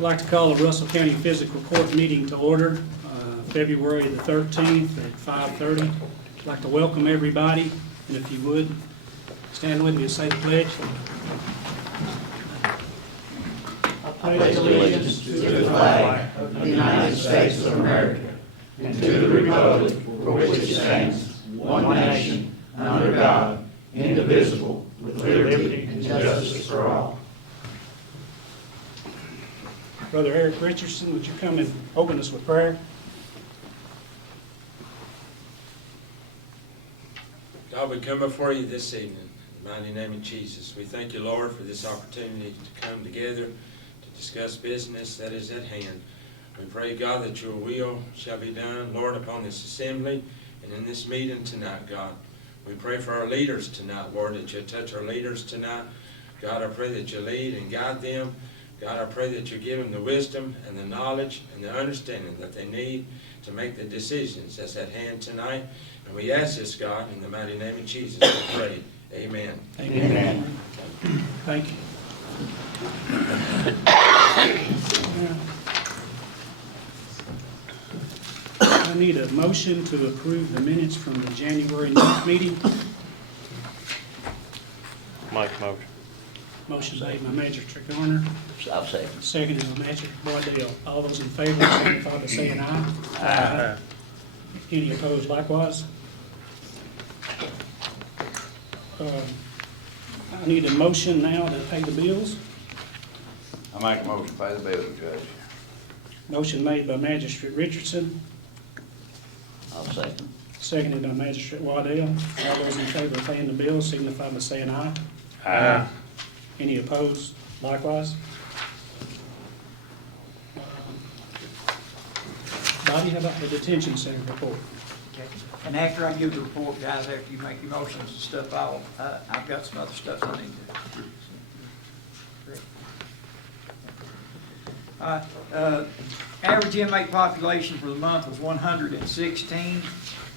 I'd like to call the Russell County Fiscal Court meeting to order, February the 13th at 5:30. I'd like to welcome everybody, and if you would, stand with me and say the pledge. I pledge allegiance to the flag of the United States of America and to the republic for which it stands, one nation, under God, indivisible, with liberty and justice for all. Brother Eric Richardson, would you come and open us with prayer? God, we come before you this evening in the mighty name of Jesus. We thank you, Lord, for this opportunity to come together to discuss business that is at hand. We pray, God, that your will shall be done, Lord, upon this assembly and in this meeting tonight, God. We pray for our leaders tonight, Lord, that you'll touch our leaders tonight. God, I pray that you lead and guide them. God, I pray that you give them the wisdom and the knowledge and the understanding that they need to make the decisions that's at hand tonight. And we ask this, God, in the mighty name of Jesus, we pray. Amen. Amen. Thank you. I need a motion to approve the minutes from the January 9th meeting. Make motion. Motion made by Magistrate Garner, I'll second. seconded by Magistrate Boydell. All those in favor signify by saying aye. Aye. Any opposed likewise? I need a motion now to pay the bills. I make a motion to pay the bills, Judge. Motion made by Magistrate Richardson, I'll second. seconded by Magistrate Waddell. All those in favor of paying the bills signify by saying aye. Aye. Any opposed likewise? Bobby, how about the detention center report? Okay. And after I give the report, guys, after you make your motions and stuff, I've got some other stuff I need to. Average inmate population for the month was 116.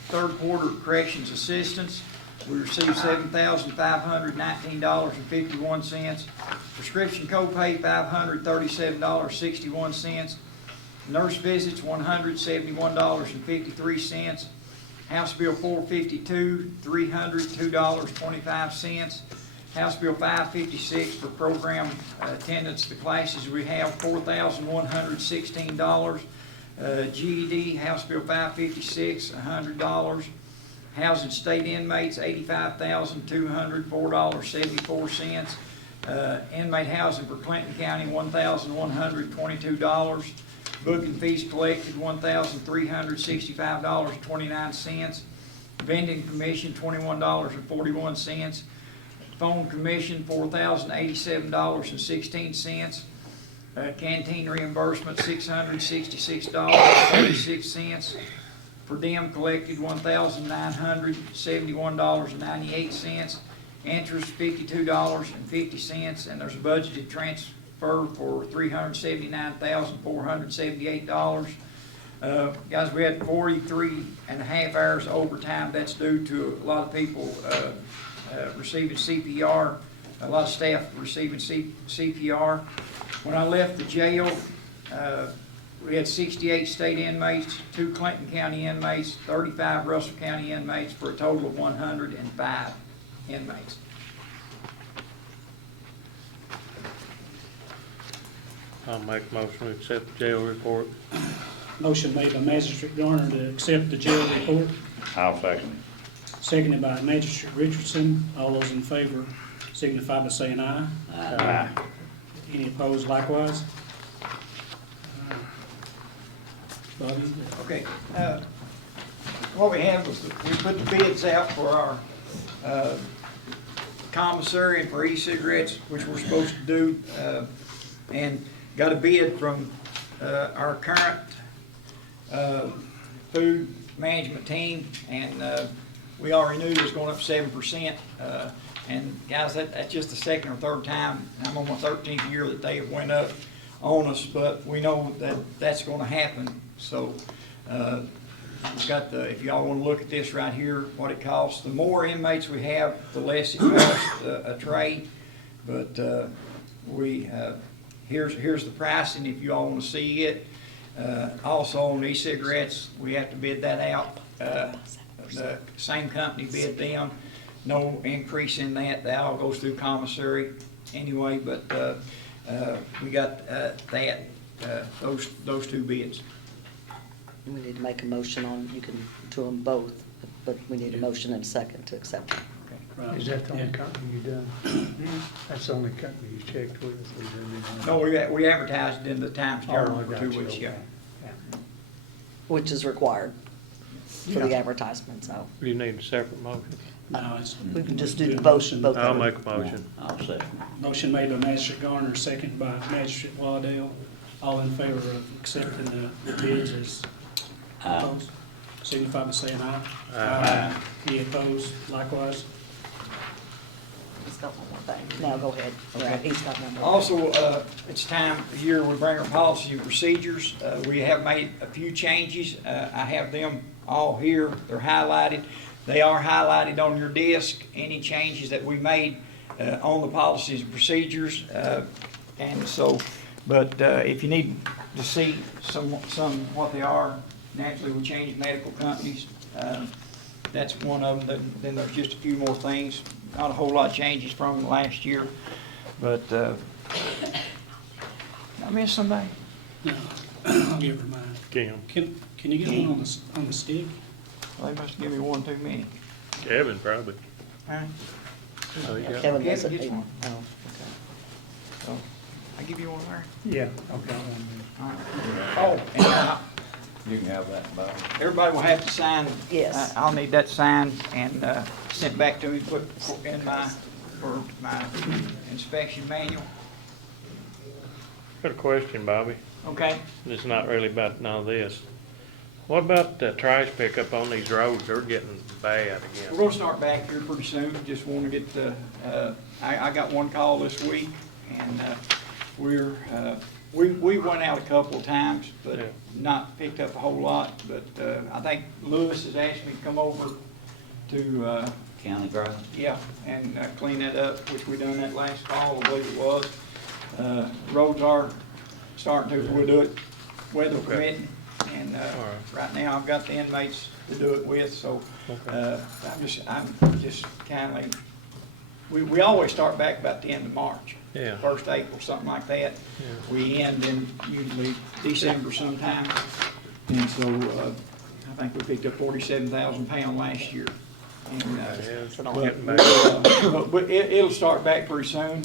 Third quarter corrections assistance, we received $7,519.51. Prescription copay, $537.61. Nurse visits, $171.53. House Bill 452, $302.25. House Bill 556 for program attendance to classes, we have $4,116. GED, House Bill 556, $100. Housing state inmates, $85,204.74. Inmate housing for Clinton County, $1,122. Booking fees collected, $1,365.29. Vending commission, $21.41. Phone commission, $4,087.16. Canteen reimbursement, $666.36. Per diem collected, $1,971.98. Interest, $52.50, and there's a budgeted transfer for $379,478. Guys, we had 43.5 hours overtime. That's due to a lot of people receiving CPR, a lot of staff receiving CPR. When I left the jail, we had 68 state inmates, 2 Clinton County inmates, 35 Russell County inmates, for a total of 105 inmates. I'll make a motion to accept the jail report. Motion made by Magistrate Garner to accept the jail report, I'll second. seconded by Magistrate Richardson. All those in favor signify by saying aye. Aye. Any opposed likewise? Bobby? Okay, what we had was, we put the bids out for our commissary and for e-cigarettes, which we're supposed to do, and got a bid from our current food management team, and we already knew it was going up 7%. And guys, that's just the second or third time, I'm on my 13th year that they have went up on us, but we know that that's going to happen. So it's got the, if y'all want to look at this right here, what it costs. The more inmates we have, the less it costs a tray. But we here's the pricing if you all want to see it. Also on e-cigarettes, we have to bid that out. The same company bid them, no increase in that, that all goes through commissary anyway, but we got those two bids. We need to make a motion on, you can do them both, but we need a motion and a second to accept them. Right. Is that the only Yeah. company you done? That's the only company you checked with? Or is there anyone No, else? we advertised in the Times Oh, Journal I for got 2 you, weeks, yeah. okay. Which is required for the Yeah. advertisement, so You need a separate motion. No, it's. we can just do do the a both, motion. both I'll of them. make a motion. I'll second. Motion made by Magistrate Garner, second by Magistrate Waddell. All in favor of accepting the bids as opposed, signify by saying aye. Aye. Any opposed, likewise? He's got one more thing. Now, go ahead. Right, he's got one more. Also, it's time here we bring our policy and procedures. We have made a few changes. I have them all here. They're highlighted. They are highlighted on your desk, any changes that we made on the policies and procedures. And so, but if you need to see some what they are, naturally we changed medical companies. That's one of them. Then there's just a few more things. Not a whole lot of changes from last year, but, I missed somebody? No, I'll give her mine. Kim. Can you get one on the stick? Well, they must give me one too many. Kevin, probably. All right, Oh, you got Kevin Kevin doesn't gets need one. Oh, so, I give you one, Larry? Yeah, I've got one. All right. Oh, and, You can have that, Bob. everybody will have to sign. Yes. I'll need that signed and, sent back to me, put in for my inspection manual. Got a question, Bobby. Okay? It's not really about none of this. What about the trash pickup on these roads? They're getting bad We're again. gonna start back here pretty soon, just wanna get I got one call this week, and, we went out a couple of times, but Yeah. not picked up a whole lot, but, I think Lewis has asked me to come over to, County Drive? yeah, and clean that up, which we done that last fall, I believe it was. Roads are starting to, we'll do it weather Okay. permitting, and, right now I've got the inmates to do it with, so, Okay. I'm just kindly, we always start back about the end of March. Yeah. 1st April, something like that. Yeah. We end in usually December sometime, and so, I think we picked up 47,000 pound last year. And, Yeah, it's But getting but, bad. but it'll start back pretty soon.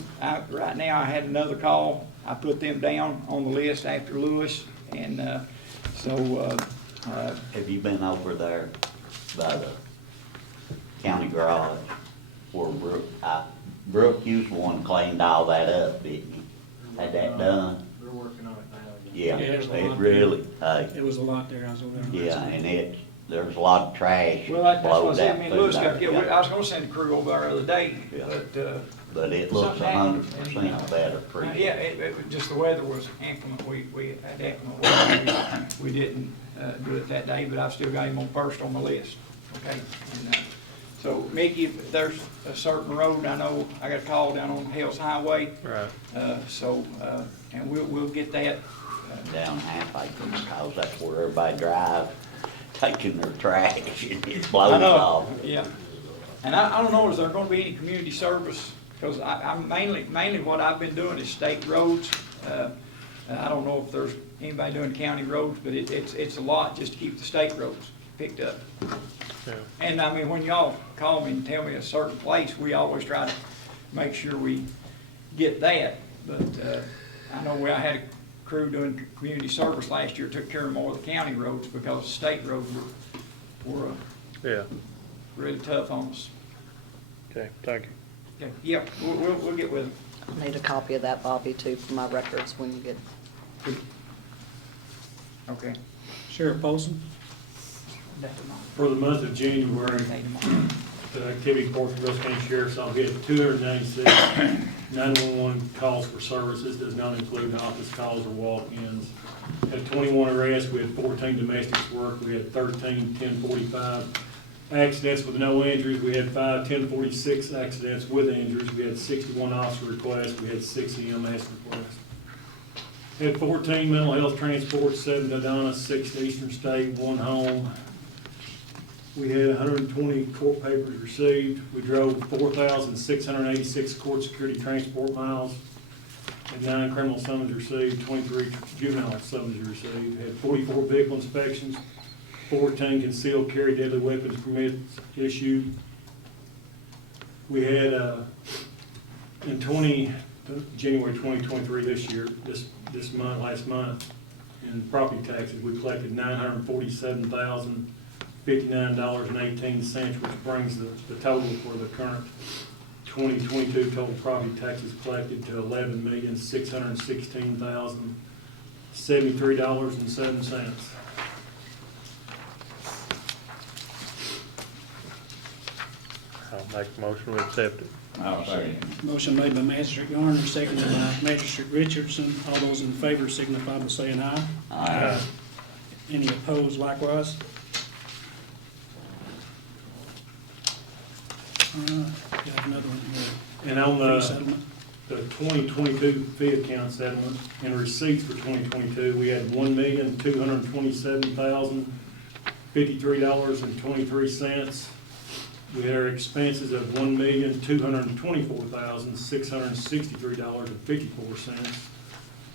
Right now, I had another call. I put them down on the list after Lewis, and, Have you been over there by the county garage where Brooke used one cleaned all that up, didn't you? Had that done? We're working on it now. Yeah, there's Yeah, a it lot really, It was a lot there, I was over there. last yeah, week. and there's a lot of trash well, that's what I flowed said, out me and through Lewis got to there. get, I was gonna send a crew over there the other day, Yeah. but, But it looks something happened, and, 100% better, pretty. yeah, it was just the weather was inclement, we had inclement weather, we didn't, do it that day, but I've still got him on first on my list, okay? And, so, Mickey, if there's a certain road, I know, I got a call down on Hales Highway, Right. and we'll get that, Down half acre, because that's where everybody drives, taking their trash and it's blowing I know, off. yeah. And I don't know, is there gonna be any community service? Because I'm mainly what I've been doing is state roads. I don't know if there's anybody doing county roads, but it's a lot just to keep the state roads picked up. Yeah. And I mean, when y'all call me and tell me a certain place, we always try to make sure we get that. But, I know I had a crew doing community service last year, took care of more of the county roads because the state roads were Yeah. really tough on us. Okay, thank you. Okay, yeah, we'll get with them. I need a copy of that, Bobby, too, for my records when you get, Okay. Sheriff Polson? For the month of January, the activity report for Russell County Sheriff's Office, we had 296 911 calls for services, does not include office calls or walk-ins. Had 21 arrests, we had 14 domestics work, we had 13 1045 accidents with no injuries, we had 5 1046 accidents with injuries, we had 61 officer requests, we had 6 EMS requests. Had 14 mental health transports, 7 to Donna, 6 to Eastern State, 1 home. We had 120 court papers received. We drove 4,686 court security transport miles. Had 9 criminal summons received, 23 juvenile summons received. Had 44 vehicle inspections, 14 concealed carry deadly weapons permits issued. We had, in January 2023 this year, this month, last month, in property taxes, we collected $947,059.18, which brings the total for the current 2022 total property taxes collected to $11,616,073.07. I'll make a motion to accept it. I'll second. Motion made by Magistrate Garner, seconded by Magistrate Richardson. All those in favor signify by saying aye. Aye. Any opposed likewise? Got another one here. And on Fee settlement. the 2022 fee account settlement and receipts for 2022, we had $1,227,053.23. We had our expenses of $1,224,663.54,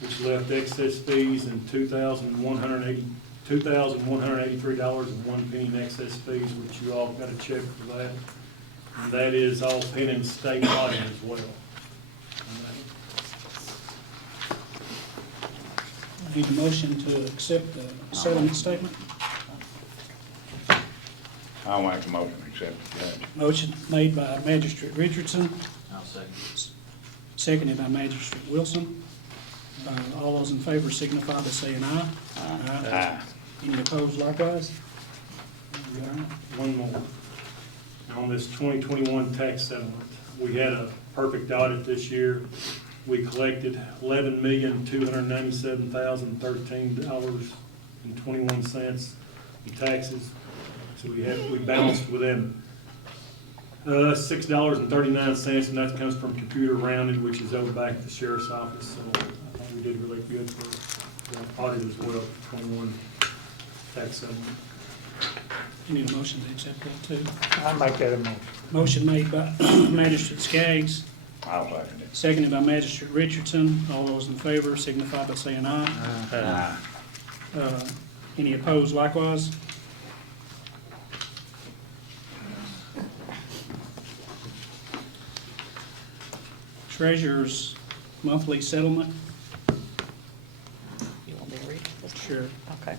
which left excess fees and $2,183.01 in excess fees, which you all got a check for that. And that is all pending state audit as well. Need a motion to accept the settlement statement. I'll make a motion to accept it, Judge. Motion made by Magistrate Richardson, I'll second. seconded by Magistrate Wilson. All those in favor signify by saying aye. Aye. Any opposed likewise? One more. On this 2021 tax settlement, we had a perfect audit this year. We collected $11,297,013.21 in taxes. So we balanced within $6.39, and that comes from computer rounding, which is owed back to the sheriff's office. So I think we did really good for the audit as well, 21 tax settlement. You need a motion to accept that too. I make that a motion. Motion made by Magistrate Skaggs, I'll second it. seconded by Magistrate Richardson. All those in favor signify by saying aye. Aye. Any opposed likewise? Treasurer's monthly settlement. You want me to read it? Sure. Okay.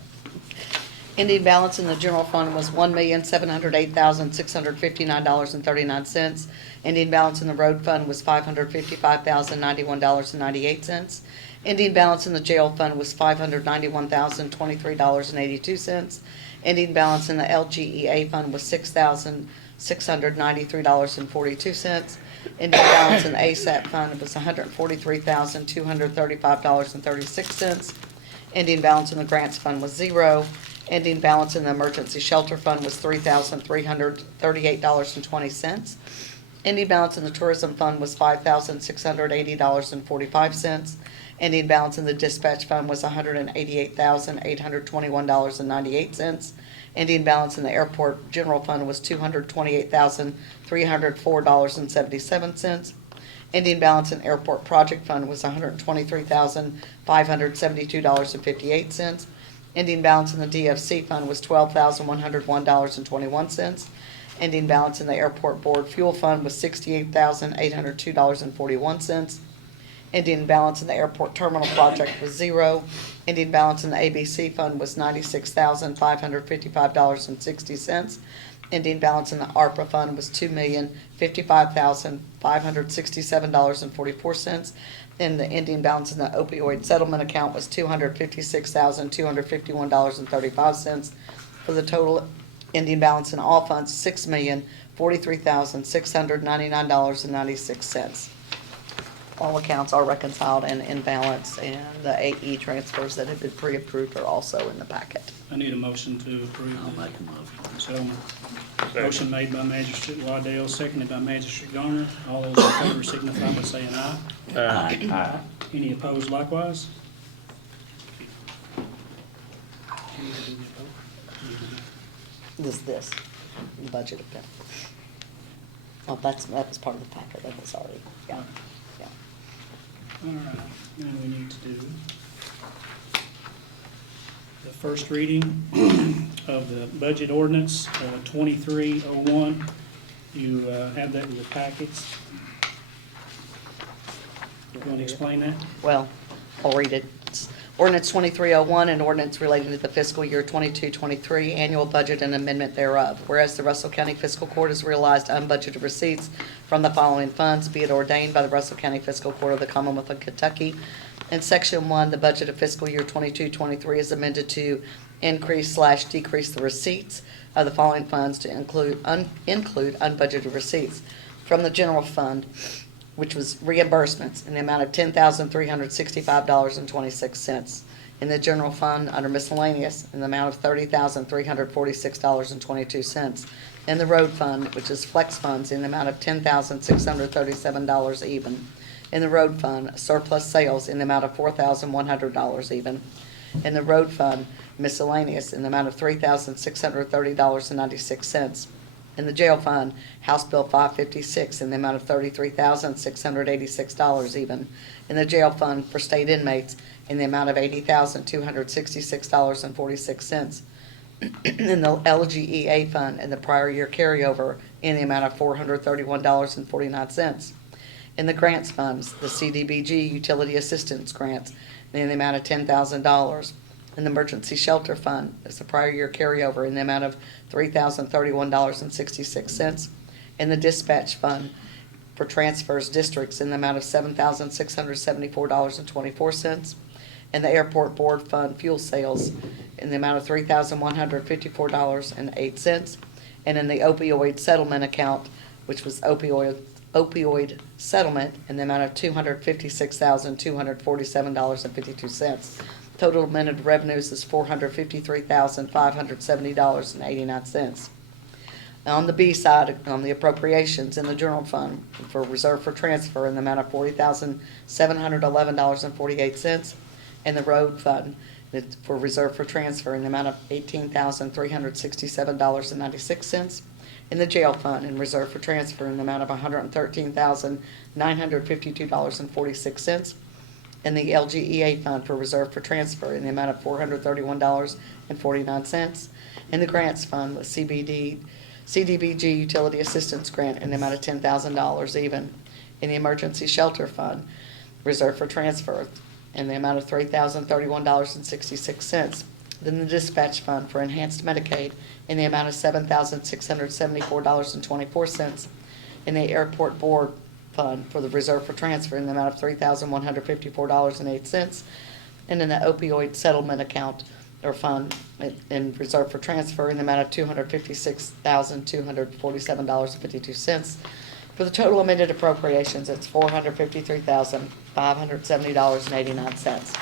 Ending balance in the general fund was $1,708,659.39. Ending balance in the road fund was $555,091.98. Ending balance in the jail fund was $591,023.82. Ending balance in the LGEA fund was $6,693.42. Ending balance in the ASAP fund was $143,235.36. Ending balance in the grants fund was $0. Ending balance in the emergency shelter fund was $3,338.20. Ending balance in the tourism fund was $5,680.45. Ending balance in the dispatch fund was $188,821.98. Ending balance in the airport general fund was $228,304.77. Ending balance in airport project fund was $123,572.58. Ending balance in the DFC fund was $12,101.21. Ending balance in the airport board fuel fund was $68,802.41. Ending balance in the airport terminal project was $0. Ending balance in the ABC fund was $96,555.60. Ending balance in the ARPA fund was $2,055,567.44. And the ending balance in the opioid settlement account was $256,251.35. For the total ending balance in all funds, $6,043,699.96. All accounts are reconciled and in balance, and the AE transfers that have been pre-approved are also in the packet. I need a motion to approve. I'll make a motion. Settlement. Motion made by Magistrate Waddell, seconded by Magistrate Garner. All those in favor signify by saying aye. Aye. Any opposed likewise? This, the budget of that. Oh, that was part of the packet, that was already, yeah, yeah. All right, now we need to do the first reading of the budget ordinance, 2301. You have that in your packets. You want to explain that? Well, I'll read it. It's Ordinance 2301, an ordinance relating to the fiscal year 22-23 annual budget and amendment thereof. Whereas the Russell County Fiscal Court has realized unbudgeted receipts from the following funds, be it ordained by the Russell County Fiscal Court of the Commonwealth of Kentucky. In Section 1, the budget of fiscal year 22-23 is amended to increase/decrease the receipts of the following funds to include unbudgeted receipts from the general fund, which was reimbursements in the amount of $10,365.26. In the general fund, under miscellaneous, in the amount of $30,346.22. In the road fund, which is flex funds, in the amount of $10,637 even. In the road fund, surplus sales in the amount of $4,100 even. In the road fund, miscellaneous, in the amount of $3,630.96. In the jail fund, House Bill 556 in the amount of $33,686 even. In the jail fund for state inmates in the amount of $80,266.46. In the LGEA fund in the prior year carryover in the amount of $431.49. In the grants funds, the CDBG utility assistance grants in the amount of $10,000. In the emergency shelter fund, it's the prior year carryover in the amount of $3,031.66. In the dispatch fund for transfers districts in the amount of $7,674.24. In the airport board fund fuel sales in the amount of $3,154.08. And in the opioid settlement account, which was opioid settlement in the amount of $256,247.52. Total amended revenues is $453,570.89. On the B side, on the appropriations in the general fund for reserve for transfer in the amount of $40,711.48. In the road fund for reserve for transfer in the amount of $18,367.96. In the jail fund and reserve for transfer in the amount of $113,952.46. In the LGEA fund for reserve for transfer in the amount of $431.49. In the grants fund with CDBG utility assistance grant in the amount of $10,000 even. In the emergency shelter fund, reserve for transfer in the amount of $3,031.66. Then the dispatch fund for enhanced Medicaid in the amount of $7,674.24. In the airport board fund for the reserve for transfer in the amount of $3,154.08. And in the opioid settlement account or fund in reserve for transfer in the amount of $256,247.52. For the total amended appropriations, it's $453,570.89.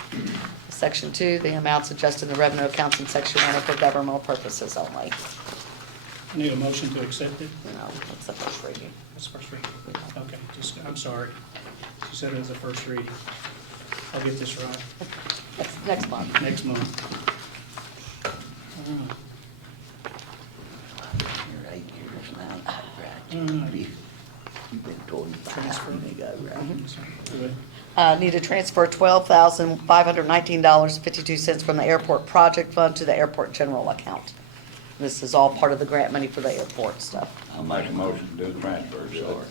Section 2, the amounts adjusted in the revenue accounts in Section 1 are for governmental purposes only. I need a motion to accept it. No, that's the first reading. That's the first reading. Okay, I'm sorry. She said it was the first reading. I'll get this right. Next month. Next month. You're 8 years now, right? You've been 25 when you go, right? Need to transfer $12,519.52 from the airport project fund to the airport general account. This is all part of the grant money for the airport stuff. I'll make a motion to do the transfer, sure.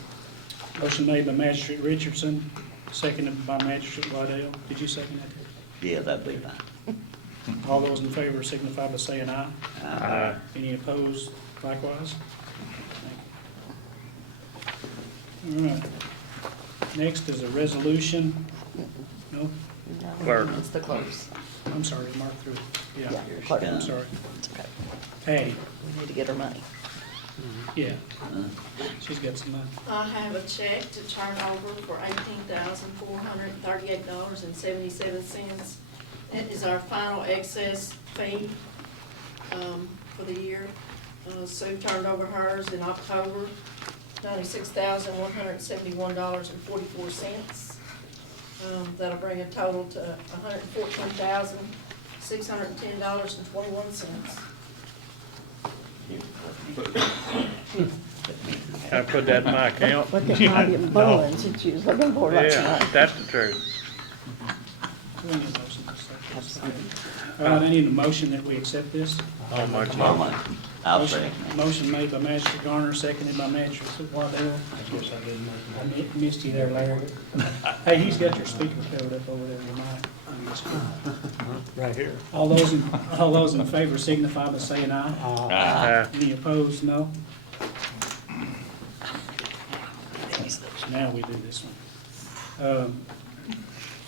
Motion made by Magistrate Richardson, seconded by Magistrate Waddell. Did you second that? Yeah, that'd be fine. All those in favor signify by saying aye. Aye. Any opposed likewise? Thank you. All right. Next is a resolution. No? Clerk. It's the clerks. I'm sorry, Mark through. Yeah, Yeah, clerk. I'm sorry. It's okay. Patty, We need to get her money. yeah. She's got some money. I have a check to turn over for $18,438.77. That is our final excess fee, for the year. Sue turned over hers in October, $96,171.44. That'll bring a total to $114,600. $610.21. Can I put that in my account? Look at my bonds that you was looking for last Yeah, night. that's the truth. We need a motion to accept this. All right, I need a motion that we accept this. How much? I'll Motion- second. Motion made by Magistrate Garner, seconded by Magistrate Waddell. I guess I didn't make I missed you there, Larry. Hey, he's got your speaker covered up over there, you might. right here. All those in favor signify by saying aye. Any opposed, no? Now we do this one.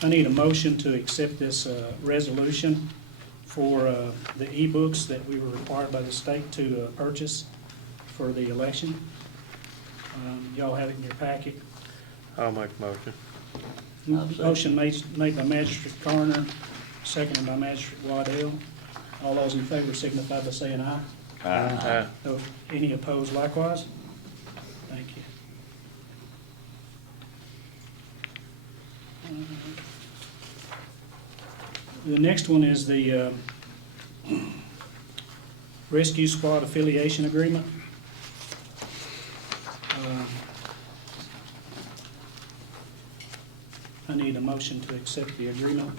I need a motion to accept this resolution for the e-books that we were required by the state to purchase for the election. Y'all have it in your packet. I'll make a motion. Motion made by Magistrate Garner, seconded by Magistrate Waddell. All those in favor signify by saying aye. Aye. Any opposed likewise? Thank you. The next one is the Rescue Squad Affiliation Agreement. I need a motion to accept the agreement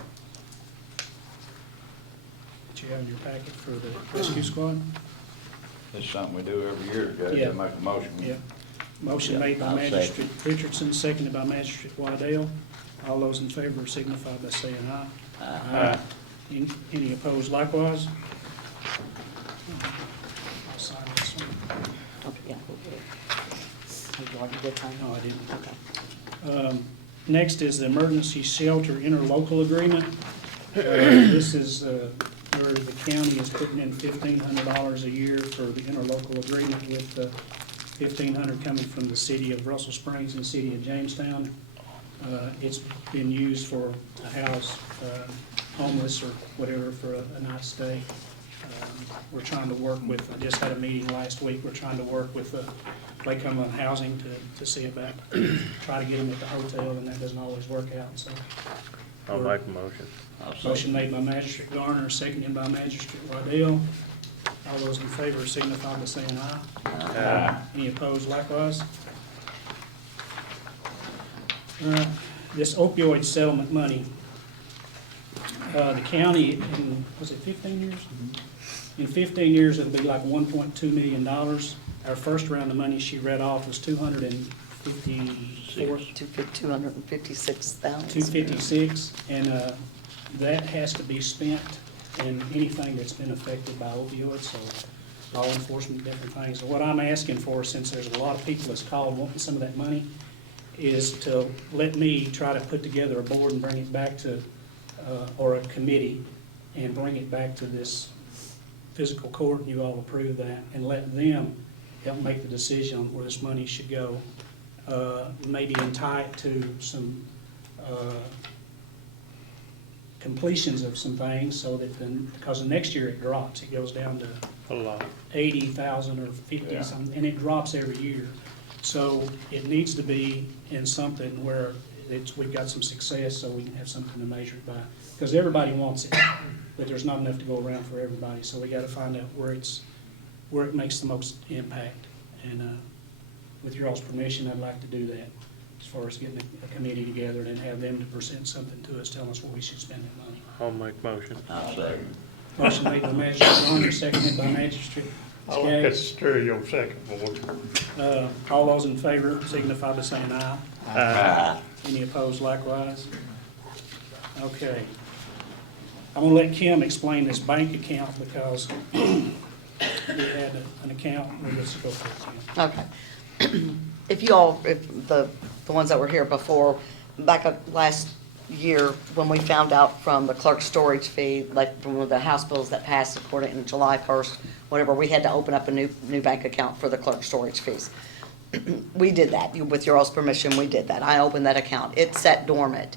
that you have in your packet for the Rescue Squad. This is something we do every year, Judge. Yeah. I make a motion. Yeah. Motion made by I'll Magistrate Richardson, seconded by Magistrate Waddell. All those in favor signify by saying aye. Aye. Any opposed likewise? I'll sign this one. Okay, yeah. Would you like to get time? No, I didn't. Okay. Next is the Emergency Shelter Interlocal Agreement. This is where the county is putting in $1,500 a year for the interlocal agreement with $1,500 coming from the city of Russell Springs and city of Jamestown. It's been used for a house, homeless or whatever, for a night's stay. We're trying to work with, I just had a meeting last week, we're trying to work with Cumberland Housing to see about, try to get them at the hotel, and that doesn't always work out, so. I'll make a motion. Motion made by Magistrate Garner, seconded by Magistrate Waddell. All those in favor signify by saying aye. Aye. Any opposed likewise? This opioid settlement money, the county, in, was it 15 years? In 15 years, it'll be like $1.2 million. Our first round of money she read off was 256,000. 256, and that has to be spent in anything that's been affected by opioids, so law enforcement, different things. So what I'm asking for, since there's a lot of people that's called wanting some of that money, is to let me try to put together a board and bring it back to, or a committee, and bring it back to this fiscal court, and you all approve that, and let them help make the decision on where this money should go. Maybe tie it to some completions of some things, so that then, because the next year it drops, it goes down to A lot. 80,000 or 50 something, and it drops every year. So it needs to be in something where we've got some success, so we can have something to measure it by. Because everybody wants it, but there's not enough to go around for everybody, so we gotta find out where it makes the most impact. And with your all's permission, I'd like to do that, as far as getting a committee together and have them to present something to us, telling us what we should spend that money. I'll make a motion. I'll second. Motion made by Magistrate Garner, seconded by Magistrate I like that stereo second board. All those in favor signify by saying aye. Aye. Any opposed likewise? Okay. I'm gonna let Kim explain this bank account, because we had an account, let's go for it, Kim. Okay. If the ones that were here before, back up last year, when we found out from the clerk's storage fee, like from the House bills that passed according to July 1st, whatever, we had to open up a new bank account for the clerk's storage fees. We did that. With your all's permission, we did that. I opened that account. It sat dormant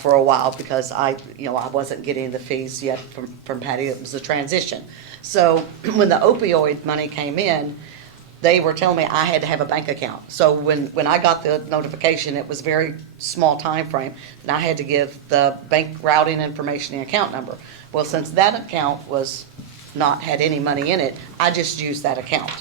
for a while because I wasn't getting the fees yet from Patty. It was a transition. So when the opioid money came in, they were telling me I had to have a bank account. So when I got the notification, it was very small time frame, and I had to give the bank routing information and account number. Well, since that account was not, had any money in it, I just used that account.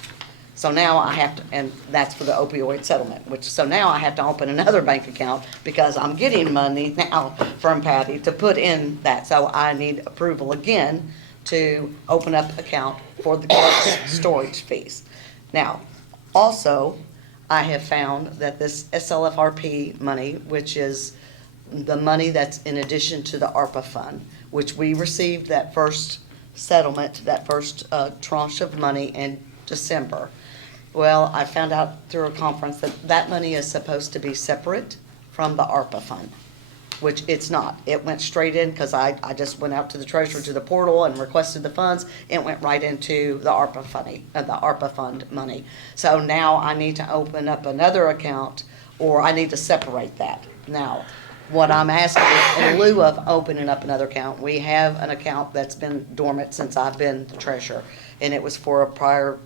So now I have to, and that's for the opioid settlement, so now I have to open another bank account because I'm getting money now from Patty to put in that. So I need approval again to open up account for the clerk's storage fees. Now, also, I have found that this SLFRP money, which is the money that's in addition to the ARPA fund, which we received that first settlement, that first tranche of money in December. Well, I found out through a conference that that money is supposed to be separate from the ARPA fund, which it's not. It went straight in, because I just went out to the treasurer, to the portal, and requested the funds. It went right into the ARPA fund money. So now I need to open up another account, or I need to separate that. Now, what I'm asking, in lieu of opening up another account, we have an account that's been dormant since I've been the treasurer, and it was for a prior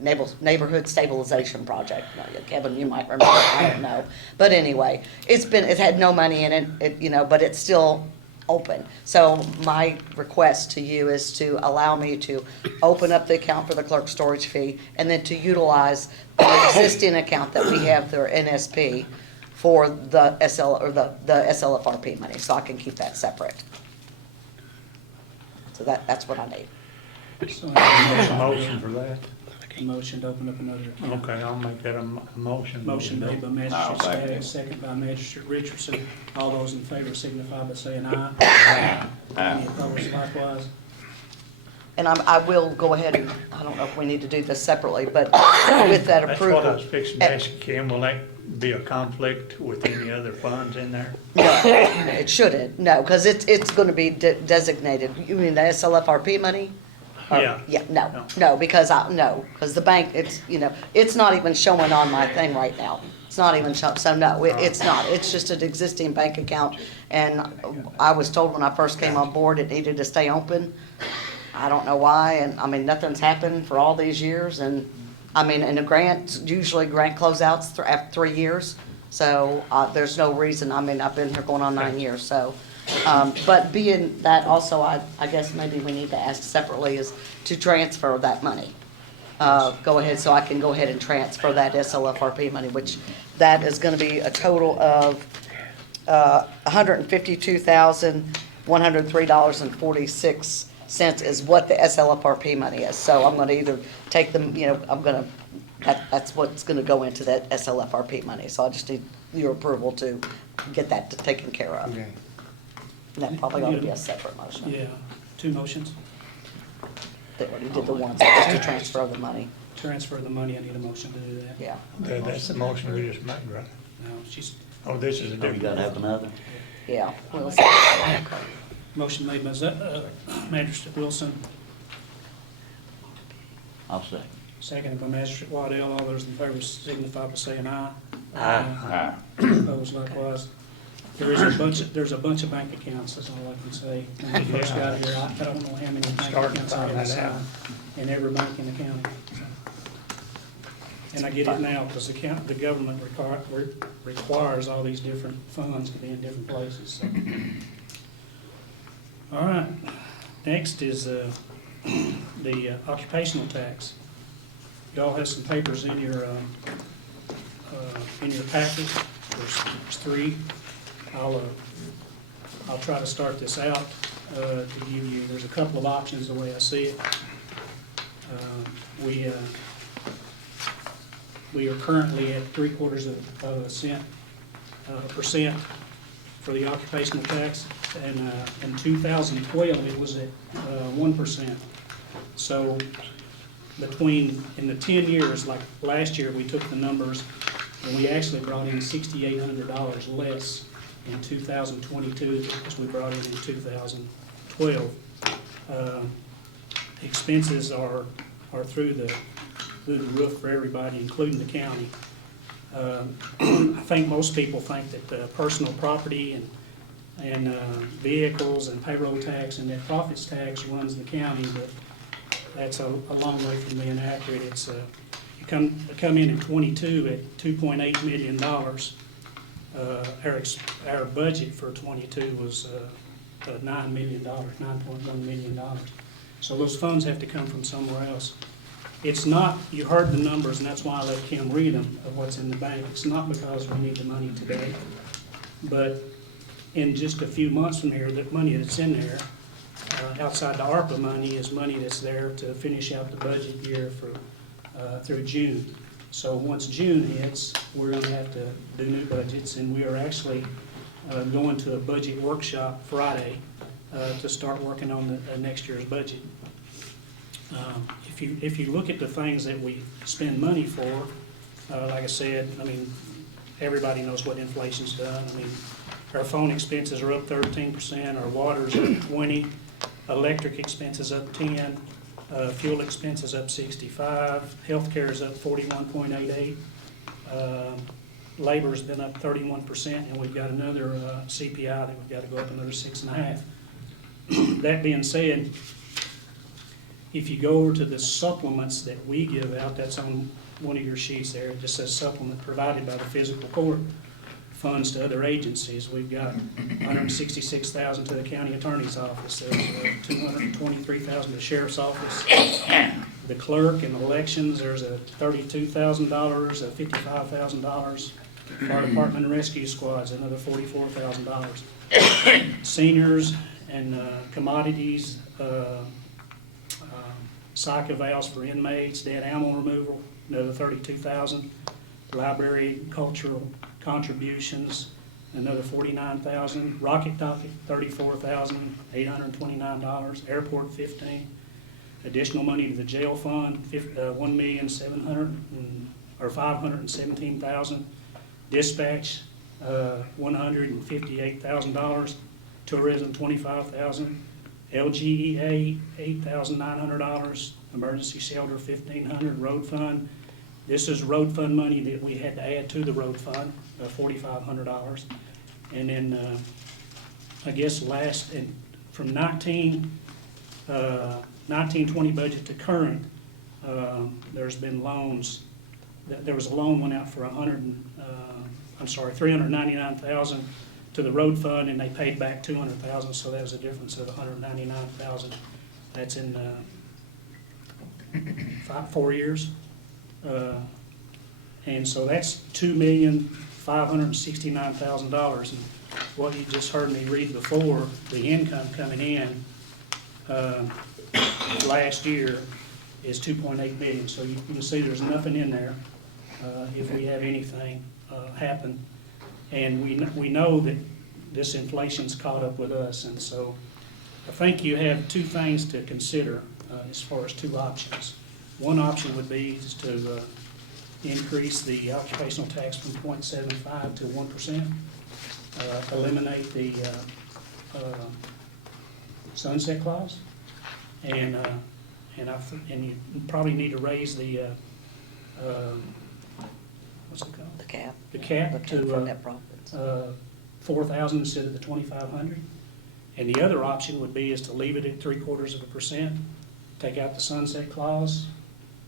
neighborhood stabilization project. Kevin, you might remember, I don't know. But anyway, it had no money in it, but it's still open. So my request to you is to allow me to open up the account for the clerk storage fee, and then to utilize the existing account that we have through NSP for the the SLFRP money, so I can keep that separate. So that's what I need. So Make a motion for that. a motion to open up another account. Okay, I'll make that a motion. Motion made by Magistrate I'll second Staggs, it. second by Magistrate Richardson. All those in favor signify by saying aye. Any opposed likewise? And I will go ahead and, I don't know if we need to do this separately, but with that That's approval. what I was fixing to ask Kim, will that be a conflict with any other funds in there? No, it shouldn't, no, because it's gonna be designated. You mean the SLFRP money? Or- Yeah. Yeah, no, because the bank, it's not even showing on my thing right now. It's not even so no, it's not. It's just an existing bank account, and I was told when I first came on board it needed to stay open. I don't know why, and I mean, nothing's happened for all these years, and I mean, and usually grant closeouts after 3 years, so there's no reason. I mean, I've been here going on 9 years, so. But being that also, I guess maybe we need to ask separately is to transfer that money. Go ahead, so I can go ahead and transfer that SLFRP money, which that is gonna be a total of $152,103.46 is what the SLFRP money is. So I'm gonna either take them, that's what's gonna go into that SLFRP money. So I just need your approval to get that taken care of. Okay. And that probably ought to be a separate motion. Yeah, two motions. They already did the one, so just to transfer the money, Transfer the money, I need a motion to do that. yeah. That's the motion we just made, right? No, she's, Oh, this is a Oh, you different. gotta have another? Yeah. Well, motion made by Magistrate Wilson, I'll say. seconded by Magistrate Waddell. All those in favor signify by saying aye. Aye. Opposed likewise. There's a bunch of bank accounts, that's all I can say. When we first got here, I don't know how many bank Starting to accounts I find had that out. assigned in every bank in the county. And I get it now, because the government requires all these different funds to be in different places, so. All right, next is the occupational tax. Y'all have some papers in your packet. There's three. I'll try to start this out to give you, there's a couple of options the way I see it. We are currently at 0.75% for the occupational tax, and in 2012 it was at 1%. So in the 10 years, like last year, we took the numbers and we actually brought in $6,800 less in 2022 because we brought in 2012. Expenses are through the roof for everybody, including the county. I think most people think that personal property and vehicles and payroll tax and net profits tax runs the county, but that's a long way from being accurate. It's, you come in 22 at $2.8 million. Our budget for 22 was $9 million, $9.1 million. So those funds have to come from somewhere else. It's not, you heard the numbers, and that's why I let Kim read them, of what's in the bank. It's not because we need the money today, but in just a few months from here, the money that's in there, outside the ARPA money, is money that's there to finish out the budget year for, through June. So once June hits, we're gonna have to do new budgets, and we are actually going to a budget workshop Friday to start working on the next year's budget. If you look at the things that we spend money for, like I said, I mean, everybody knows what inflation's done. I mean, our phone expenses are up 13%, our water's up 20%, electric expenses up 10%, fuel expenses up 65%, healthcare's up 41.88%, labor's been up 31%, and we've got another CPI that we've got to go up another 6.5%. That being said, if you go over to the supplements that we give out, that's on one of your sheets there, it just says supplement provided by the fiscal court, funds to other agencies. We've got $166,000 to the county attorney's office, there's $223,000 to the sheriff's office. The clerk and elections, there's a $32,000, a $55,000. Fire department and rescue squads, another $44,000. Seniors and commodities, psych evals for inmates, dead animal removal, another $32,000. Library and cultural contributions, another $49,000. Rocket docket, $34,829. Airport, $15,000. Additional money to the jail fund, $517,000. Dispatch, $158,000. Tourism, $25,000. LGEA, $8,900. Emergency shelter, $1,500. Road fund. This is road fund money that we had to add to the road fund, $4,500. And then, I guess from 1920 budget to current, there's been loans. There was a loan went out for $399,000 to the road fund, and they paid back $200,000, so that was a difference of $199,000. That's in 4 years. And so that's $2,569,000. And what you just heard me read before, the income coming in last year is $2.8 million. So you can see there's nothing in there if we have anything happen. And we know that this inflation's caught up with us. And so I think you have two things to consider as far as two options. One option would be to increase the occupational tax from 0.75 to 1%, eliminate the sunset clause, and you probably need to raise the what's it called? The cap. The cap For to net profits. 4,000 instead of the 2,500. And the other option would be is to leave it at 0.75%, take out the sunset clause,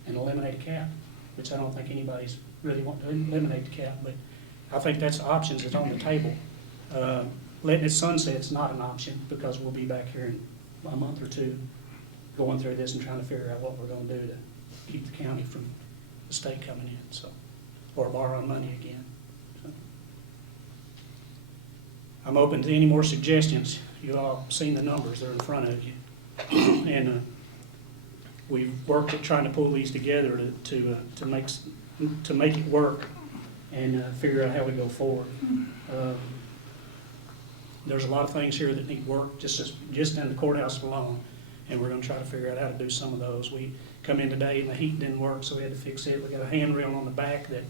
and eliminate a cap, which I don't think anybody's really wanting to eliminate the cap, but I think that's options that's on the table. Letting it sunset is not an option, because we'll be back here in a month or two going through this and trying to figure out what we're going to do to keep the county from the state coming in, so, or borrowing money again. So, I'm open to any more suggestions. You all seen the numbers, they're in front of you. And we've worked at trying to pull these together to make it work and figure out how we go forward. There's a lot of things here that need work just in the courthouse alone, and we're going to try to figure out how to do some of those. We come in today and the heat didn't work, so we had to fix it. We got a handrail on the back that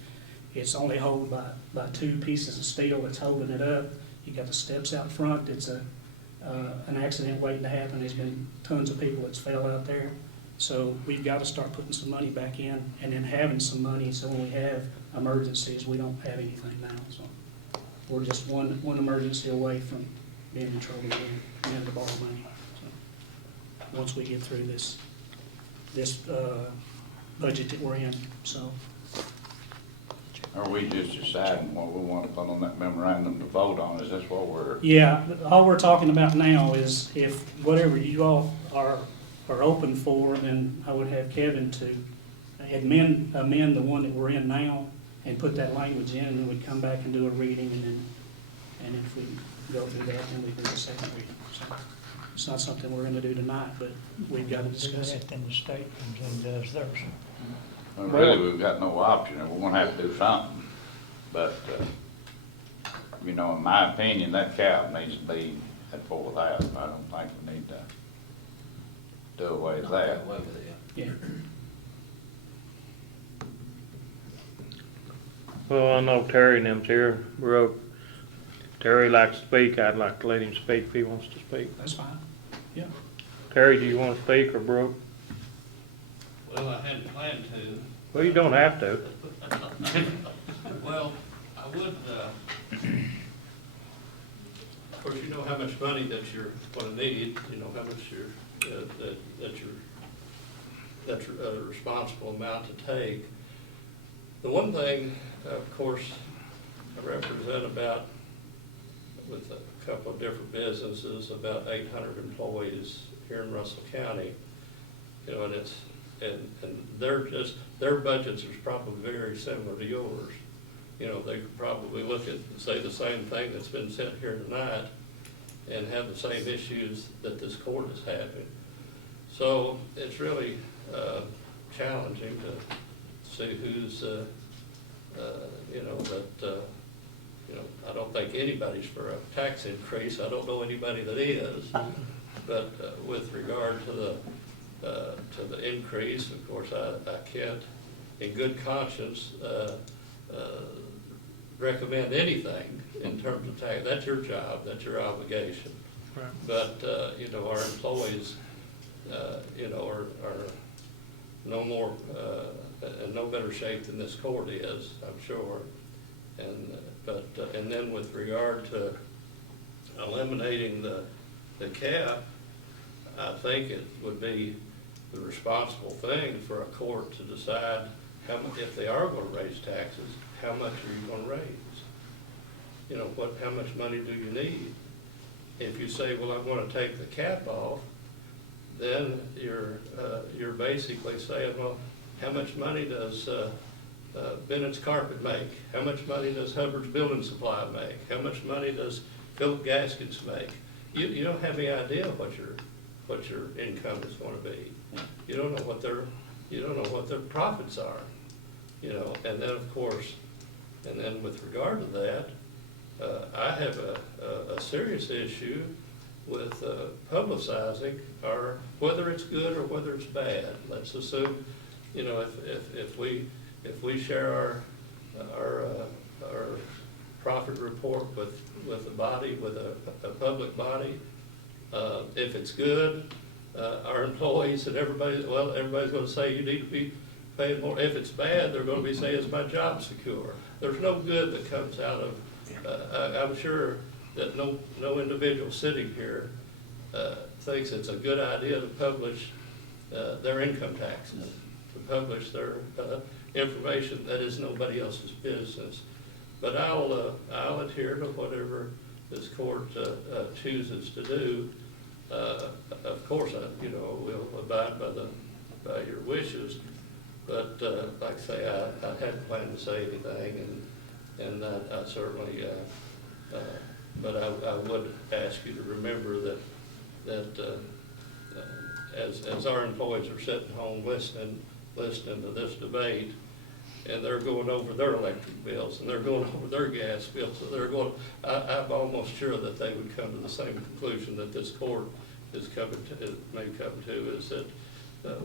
it's only held by 2 pieces of steel that's holding it up. You got the steps out front. It's an accident waiting to happen. There's been tons of people that's fell out there. So we've got to start putting some money back in, and then having some money so when we have emergencies, we don't have anything now. So we're just one emergency away from being in trouble again and having to borrow money. So once we get through this this budget that we're in, so. Are we just deciding what we want to put on that memorandum to vote on? Is this what we're, Yeah, all we're talking about now is if whatever you all are open for, then I would have Kevin to amend the one that we're in now and put that language in, and then we'd come back and do a reading, and if we go through that, then we do the second reading. So it's not something we're gonna do tonight, but we've got to discuss it. Then the state comes and does theirs. well, really, we've got no option, and we're gonna have to do something. But, you know, in my opinion, that cap needs to be at 4,000. I don't think we need to do away with that. Yeah. Well, I know Terry and them's here, Brooke. Terry likes to speak, I'd like to let him speak if he wants to speak. That's fine. Yeah. Terry, do you want to speak, or Brooke? Well, I hadn't planned to. Well, you don't have to. Well, I would, of course, you know how much money that you're gonna need, you know how much that's a responsible amount to take. The one thing, of course, I represent about, with a couple of different businesses, about 800 employees here in Russell County. You know, and it's, and their budgets are probably very similar to yours. You know, they could probably look at, say, the same thing that's been said here tonight and have the same issues that this court is having. So it's really challenging to see who's, you know, that, you know, I don't think anybody's for a tax increase. I don't know anybody that is. But with regard to the increase, of course, I can't, in good conscience, recommend anything in terms of tax. That's your job, that's your obligation. Right. But, you know, our employees, you know, are no more, in no better shape than this court is, I'm sure. And, but, and then with regard to eliminating the cap, I think it would be the responsible thing for a court to decide how much, if they are going to raise taxes, how much are you going to raise? You know, how much money do you need? If you say, well, I'm going to take the cap off, then you're basically saying, well, how much money does Bennett's Carpet make? How much money does Hubbard's Building Supply make? How much money does Philip Gaskets make? You don't have any idea what your income is going to be. You don't know what their profits are. You know, and then of course, and then with regard to that, I have a serious issue with publicizing, or whether it's good or whether it's bad. Let's assume, you know, if we share our profit report with a body, with a public body, if it's good, our employees and everybody's going to say you need to be paid more. If it's bad, they're going to be saying, is my job secure? There's no good that comes out of, I'm sure that no individual sitting here thinks it's a good idea to publish their income taxes, to publish their information that is nobody else's business. But I'll adhere to whatever this court chooses to do. Of course, I will abide by your wishes. But like I say, I hadn't planned to say anything, and I certainly, but I would ask you to remember that as our employees are sitting home listening to this debate, and they're going over their electric bills, and they're going over their gas bills, so I'm almost sure that they would come to the same conclusion that this court may come to, is that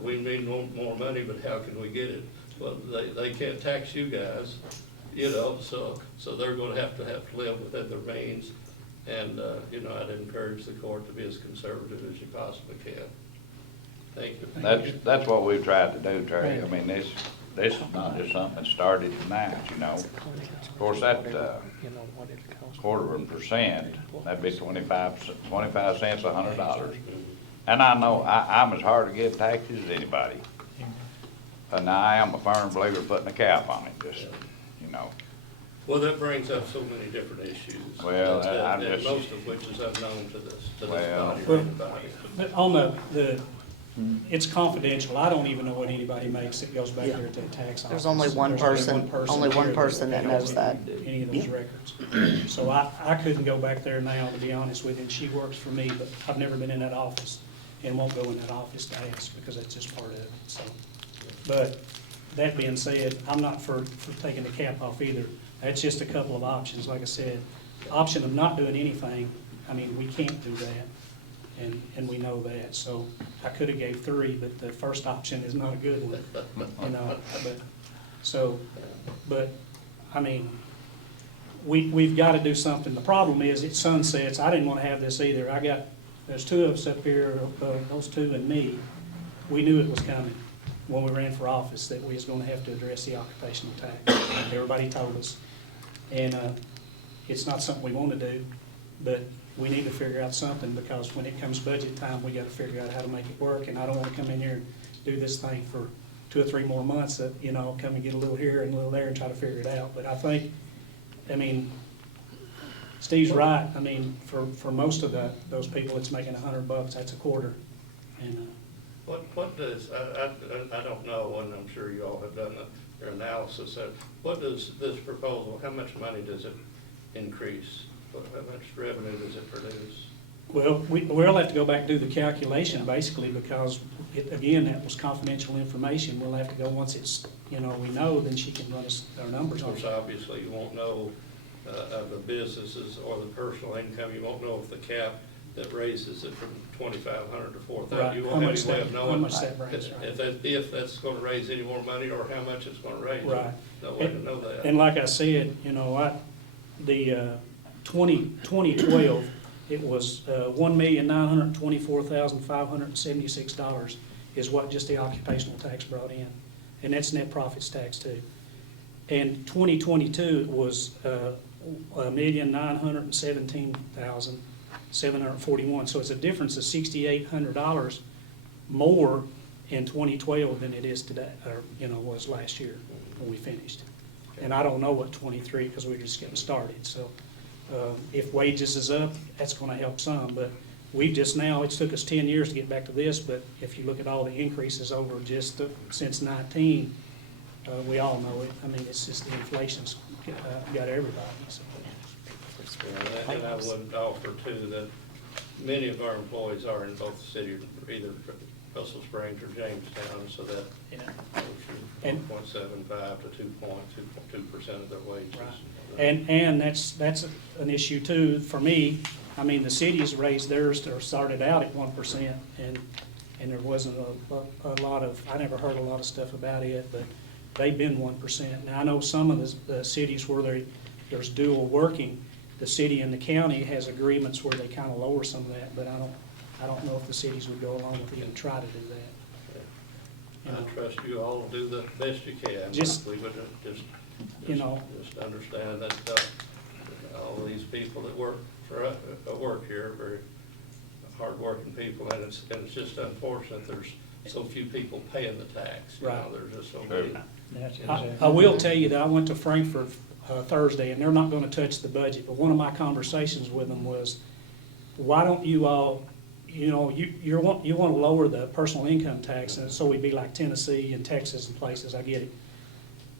we need more money, but how can we get it? Well, they can't tax you guys, you know, so they're going to have to live within their means. And, you know, I'd encourage the court to be as conservative as you possibly can. Thank you. That's what we've tried to do, Terry. I mean, this is not just something that started tonight, you know. Of course, that %, that'd be 25 cents, $100. And I know I'm as hard to get taxes as anybody. And I am a firm believer of putting a cap on it, just, you know. Well, that brings up so many different issues. Well, I'm and just- most of which is unknown to this Well- body or anybody. But on it's confidential. I don't even know what anybody makes that goes back there to the tax office. There's only one There's person, only one here person that knows that. Any of those records. So I couldn't go back there now, to be honest with you, and she works for me, but I've never been in that office and won't go in that office to ask because that's just part of it, so. But that being said, I'm not for taking the cap off either. That's just a couple of options. Like I said, the option of not doing anything, I mean, we can't do that, and we know that. So I could have gave 3, but the first option is not a good one, you know. But I mean, we've got to do something. The problem is it sunsets. I didn't want to have this either. There's 2 of us up here, those 2 and me. We knew it was coming when we ran for office, that we was going to have to address the occupational tax. Everybody told us. And it's not something we want to do, but we need to figure out something, because when it comes budget time, we got to figure out how to make it work. And I don't want to come in here and do this thing for 2 or 3 more months, that, you know, come and get a little here and a little there and try to figure it out. But I think, I mean, Steve's right. I mean, for most of those people, it's making $100. That's a quarter. And What does, I don't know, and I'm sure you all have done your analysis, what does this proposal, how much money does it increase? How much revenue does it produce? well, we'll have to go back and do the calculation, basically, because again, that was confidential information. We'll have to go, once it's, you know, we know, then she can run us our numbers Of on course, it. obviously, you won't know of the businesses or the personal income. You won't know if the cap that raises it from 2,500 to 4,000. Right. You How won't have much any way that- of how knowing much that brings, right. if that's going to raise any more money or how much it's going to raise. Right. No way to know that. And like I said, you know, the 2012, it was $1,924,576 is what just the occupational tax brought in. And that's net profits tax too. And 2022, it was $1,917,741. So it's a difference of $6,800 more in 2012 than it is today, or, you know, was last year when we finished. And I don't know what 23, because we're just getting started. So if wages is up, that's going to help some. But we just now, it took us 10 years to get back to this, but if you look at all the increases over just since 19, we all know it. I mean, it's just the inflation's got everybody. So. And I would offer too that many of our employees are in both the city, either Russell Springs or Jamestown, so that Yeah. goes from 1.75 to 2.2% of their wages. Right. And that's an issue too for me. I mean, the cities raised theirs, or started out at 1%, and there wasn't a lot of, I never heard a lot of stuff about it, but they've been 1%. Now, I know some of the cities where there's dual working, the city and the county has agreements where they kind of lower some of that, but I don't know if the cities would go along with even try to do that. I trust you all to do the best you can. Just, we would just understand that all these people that work here are very hard-working people, and it's just unfortunate there's so few people paying the tax. You know, there's just so many. I will tell you that I went to Frankfurt Thursday, and they're not going to touch the budget, but one of my conversations with them was, why don't you all, you know, you want to lower the personal income tax, and so we'd be like Tennessee and Texas and places, I get it.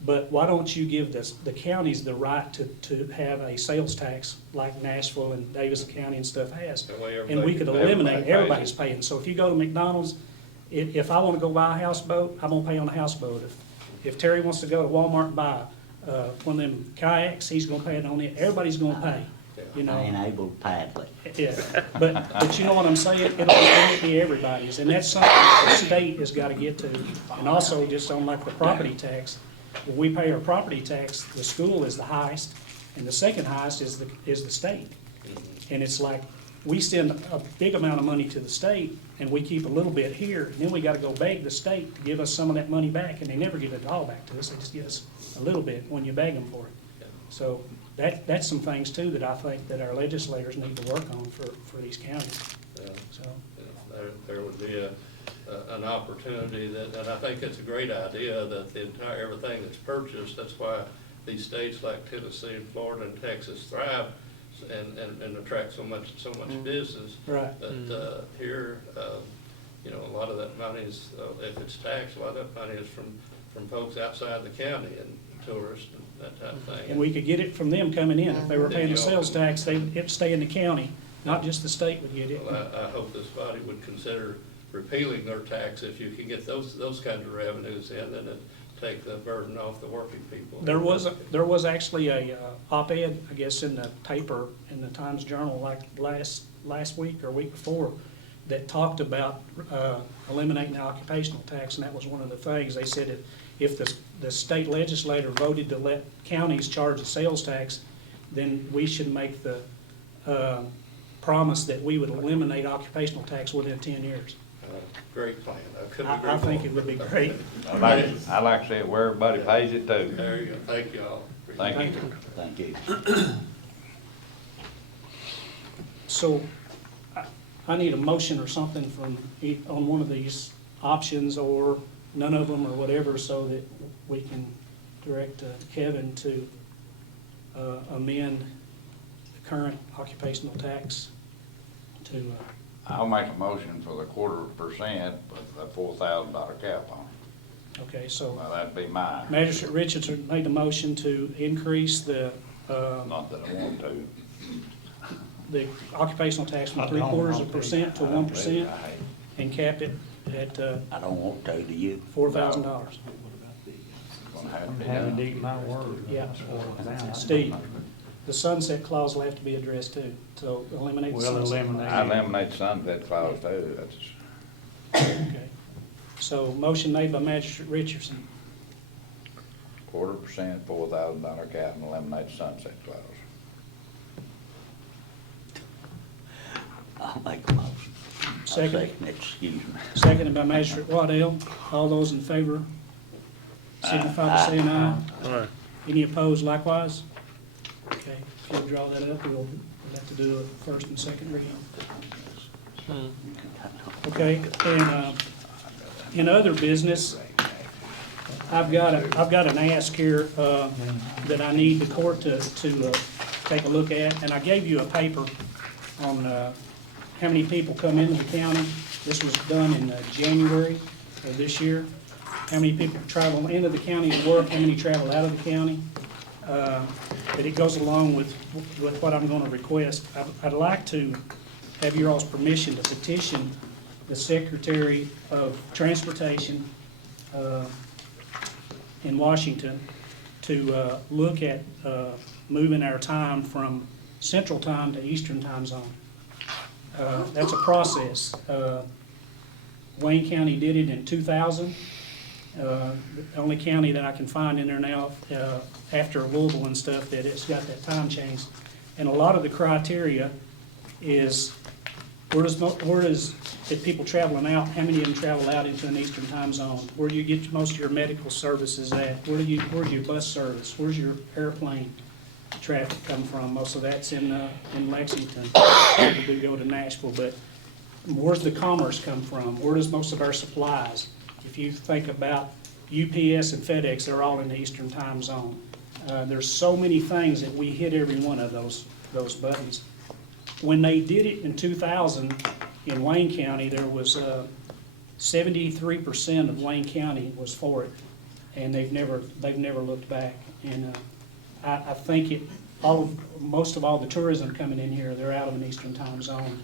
But why don't you give the counties the right to have a sales tax like Nashville and Davis County and stuff has? And we could eliminate, everybody's paying. So if you go to McDonald's, if I want to go buy a houseboat, I'm going to pay on a houseboat. If Terry wants to go to Walmart and buy one of them kayaks, he's going to pay it on it. Everybody's going to pay. You know. I ain't able to paddle it. Yeah, but you know what I'm saying? It'll be everybody's, and that's something the state has got to get to. And also, just on like the property tax, when we pay our property tax, the school is the highest, and the second highest is the state. And it's like, we send a big amount of money to the state, and we keep a little bit here, and then we got to go beg the state to give us some of that money back, and they never give it all back to us. They just give us a little bit when you beg them for it. So that's some things too that I think that our legislators need to work on for these counties. Yeah. So There would be an opportunity that, and I think it's a great idea that the entire, everything that's purchased, that's why these states like Tennessee and Florida and Texas thrive and attract so much business. Right. But, here, you know, a lot of that money is, if it's taxed, a lot of that money is from folks outside the county and tourists and that type of thing. And we could get it from them coming in. If they were paying the sales tax, it'd stay in the county, not just the state would get it. Well, I hope this body would consider repealing their tax if you can get those kinds of revenues in, and it take the burden off the working people. There was actually a op-ed, I guess, in the paper, in the Times Journal, like last week or week before, that talked about eliminating the occupational tax, and that was one of the things. They said that if the state legislature voted to let counties charge the sales tax, then we should make the promise that we would eliminate occupational tax within 10 years. Great plan. I couldn't agree I think more. it would be great. I like to see it where everybody pays it too. There you go. Thank you all. Thank you. Thank you. So I need a motion or something on one of these options, or none of them, or whatever, so that we can direct Kevin to amend the current occupational tax to, I'll make a motion for the 1/4% with a $4,000 cap on it. okay, so Well, that'd be mine. Magistrate Richardson made the motion to increase the Not that I want to. occupational tax from 3/4% to 1% and cap it at I don't want to, do you? $4,000. Gonna have to I'm be having done. to eat my words. Yeah. Steve, the sunset clause will have to be addressed too, so eliminate the We'll sunset. eliminate I eliminate the sunset clause too, that's Okay. So motion made by Magistrate Richardson, 1/4%, $4,000 cap, and eliminate the sunset clause. I'll make a motion. I'll Second. Excuse me. seconded by Magistrate Waddell. All those in favor signify by saying aye. Aye. Any opposed likewise? Okay, if you'll draw that up, we'll have to do a first and second reading. Okay, and in other business, I've got an ask here that I need the court to take a look at, and I gave you a paper on how many people come into the county. This was done in January of this year. How many people travel into the county to work, how many travel out of the county. But it goes along with what I'm going to request. I'd like to have your all's permission to petition the Secretary of Transportation in Washington to look at moving our time from Central Time to Eastern Time Zone. That's a process. Wayne County did it in 2000. The only county that I can find in there now, after Louisville and stuff, that it's got that time change. And a lot of the criteria is, where does, if people traveling out, how many of them travel out into an Eastern Time Zone? Where do you get most of your medical services at? Where's your bus service? Where's your airplane traffic come from? Most of that's in Lexington. People do go to Nashville, but where's the commerce come from? Where does most of our supplies? If you think about UPS and FedEx, they're all in the Eastern Time Zone. There's so many things that we hit every one of those buttons. When they did it in 2000 in Wayne County, there was 73% of Wayne County was for it, and they've never looked back. And I think most of all the tourism coming in here, they're out of an Eastern Time Zone.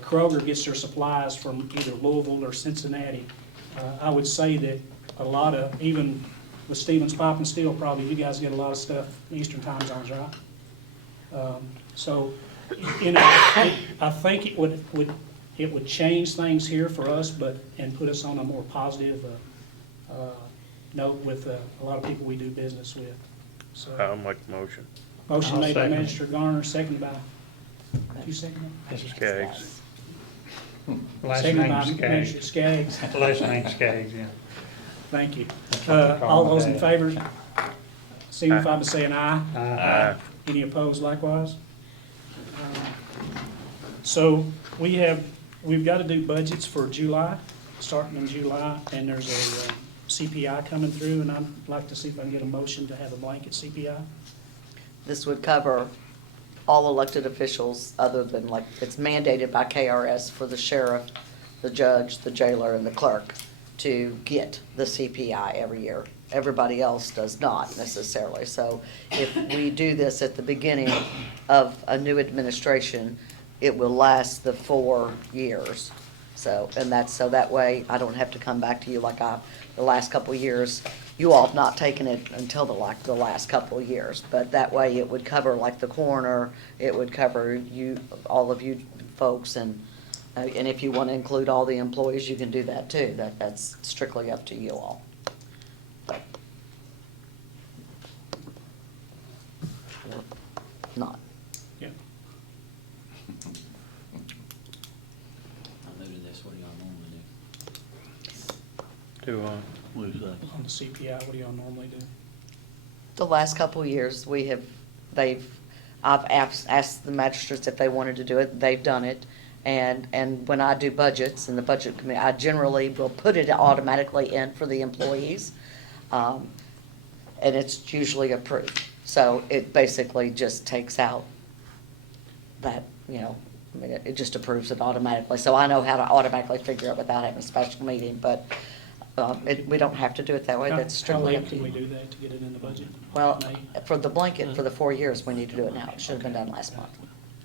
Kroger gets their supplies from either Louisville or Cincinnati. I would say that a lot of, even with Stevens Pipe and Steel, probably you guys get a lot of stuff in Eastern Time Zones, right? So, you know, I think it would change things here for us, and put us on a more positive note with a lot of people we do business with. So, I'll make the motion. motion I'll made by second. Magistrate Garner, seconded by, you second it? Skaggs. Last Seconded name by Skaggs. Magistrate Skaggs. Last name Skaggs, yeah. Thank you. That's what they call All my those in dad. favor signify by saying aye. Aye. Any opposed likewise? So we've got to do budgets for July. starting in July, and there's a CPI coming through, and I'd like to see if I can get a motion to have a blanket CPI. This would cover all elected officials other than, like, it's mandated by KRS for the sheriff, the judge, the jailer, and the clerk to get the CPI every year. Everybody else does not necessarily. So if we do this at the beginning of a new administration, it will last the 4 years. So, and that's, so that way I don't have to come back to you like the last couple of years. You all have not taken it until the last couple of years, but that way it would cover like the coroner, it would cover you, all of you folks, and if you want to include all the employees, you can do that too. That's strictly up to you all. Or not. Yeah. I'm new to this, what do y'all normally do? To, What's that? On the CPI, what do y'all normally do? The last couple of years, I've asked the magistrates if they wanted to do it, they've done it. And when I do budgets in the budget committee, I generally will put it automatically in for the employees. And it's usually approved. So it basically just takes out that, you know, I mean, it just approves it automatically. So I know how to automatically figure it without having a special meeting, but we don't have to do it that way. That's How strictly late up to can we you. do that to get it in the budget? Well, May? for the blanket, for the 4 years, we need to do it now. It should have been done last month.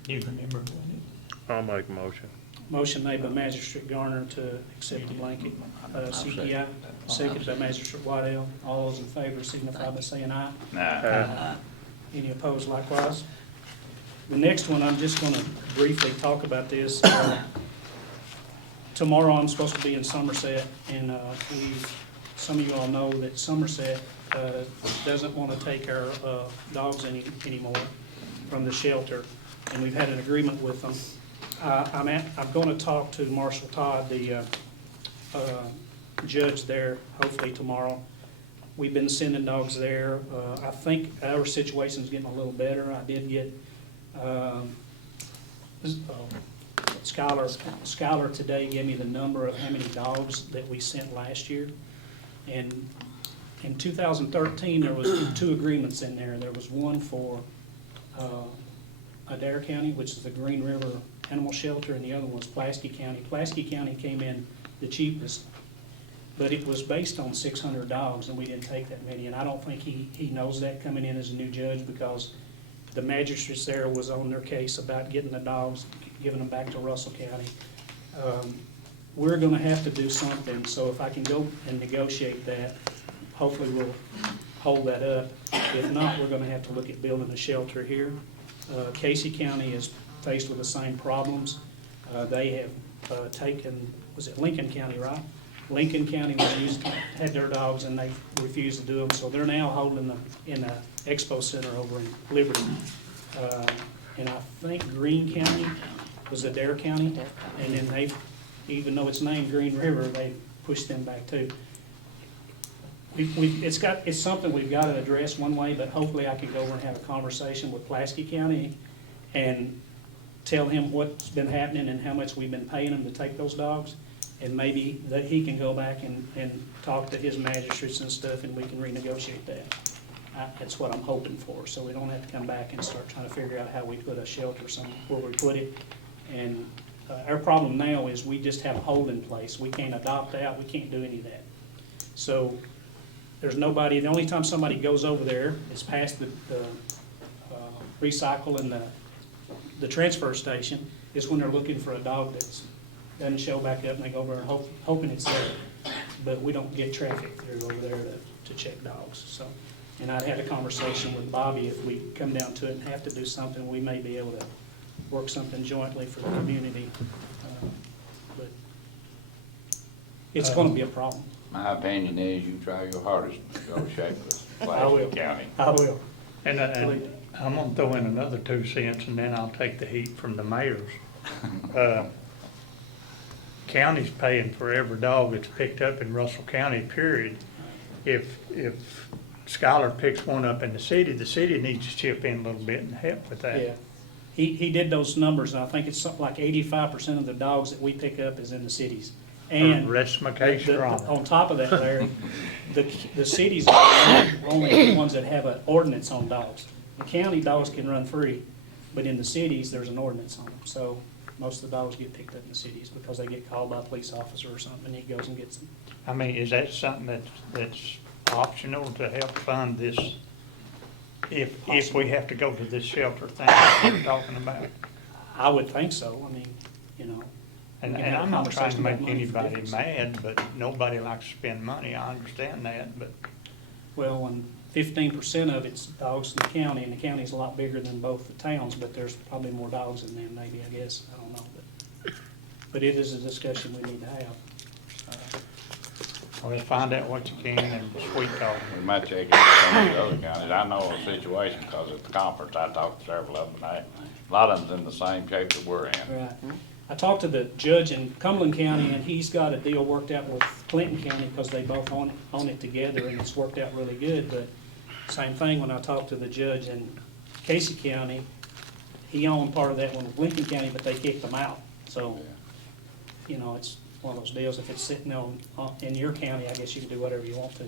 You remember when I'll make a motion. Motion made by Magistrate Garner to accept the blanket CPI, second by Magistrate Waddell. All those in favor signify by saying aye. Nah, Any opposed likewise? The next one, I'm just gonna briefly talk about this. Tomorrow, I'm supposed to be in Somerset, and some of you all know that Somerset doesn't want to take our dogs anymore from the shelter, and we've had an agreement with them. I'm going to talk to Marshall Todd, the judge there, hopefully tomorrow. We've been sending dogs there. I think our situation's getting a little better. I did get Skylar today gave me the number of how many dogs that we sent last year. And in 2013, there was 2 agreements in there. There was one for Adair County, which is the Green River Animal Shelter, and the other one was Pulaski County. Pulaski County came in the cheapest, but it was based on 600 dogs, and we didn't take that many. And I don't think he knows that coming in as a new judge, because the magistrates there was on their case about getting the dogs, giving them back to Russell County. We're gonna have to do something, so if I can go and negotiate that, hopefully we'll hold that up. If not, we're gonna have to look at building a shelter here. Casey County is faced with the same problems. They have taken, was it Lincoln County, right? Lincoln County had their dogs, and they refused to do them, so they're now holding them in the expo center over in Liberty. And I think Greene County was Adair County, and then they, even though it's named Green River, they pushed them back too. It's something we've got to address one way, but hopefully I can go over and have a conversation with Pulaski County and tell him what's been happening and how much we've been paying them to take those dogs. And maybe that he can go back and talk to his magistrates and stuff, and we can renegotiate that. That's what I'm hoping for, so we don't have to come back and start trying to figure out how we put a shelter where we put it. And our problem now is we just have a holding place. We can't adopt out, we can't do any of that. So there's nobody, the only time somebody goes over there is past the recycle and the transfer station, is when they're looking for a dog that doesn't show back up, and they go over and hoping it's there. But we don't get traffic through over there to check dogs. So, and I'd had a conversation with Bobby, if we come down to it and have to do something, we may be able to work something jointly for the community. But it's going to be a problem. my opinion is you try your hardest to negotiate with I will. Pulaski County. I will. And I'm gonna throw in another 2 cents, and then I'll take the heat from the mayors. County's paying for every dog that's picked up in Russell County, period. If Skylar picks one up in the city needs to chip in a little bit and help with that. Yeah. He did those numbers, and I think it's something like 85% of the dogs that we pick up is in the cities. And Rest my case strong. on top of that, Larry, the cities are only the ones that have an ordinance on dogs. The county dogs can run free, but in the cities, there's an ordinance on them. So most of the dogs get picked up in the cities because they get called by a police officer or something, and he goes and gets them. I mean, is that something that's optional to help fund this? If we have to go to this shelter thing that we're talking about? I would think so. I mean, you know. And we can have I'm a not trying to conversation make about money for anybody this. mad, but nobody likes to spend money, I understand that, but Well, when 15% of it's dogs in the county, and the county's a lot bigger than both the towns, but there's probably more dogs in them, maybe, I guess, I don't know. But it is a discussion we need to have. let's find out what you can and sweet talk. We might check into some of the other counties. I know a situation, because at the conference, I talked to several of them, and a lot of them's in the same shape that we're in. Right. I talked to the judge in Cumberland County, and he's got a deal worked out with Clinton County because they both own it together, and it's worked out really good. But same thing when I talked to the judge in Casey County, he owned part of that one with Lincoln County, but they kicked him out. So, you know, it's one of those deals. If it's sitting in your county, I guess you can do whatever you want to,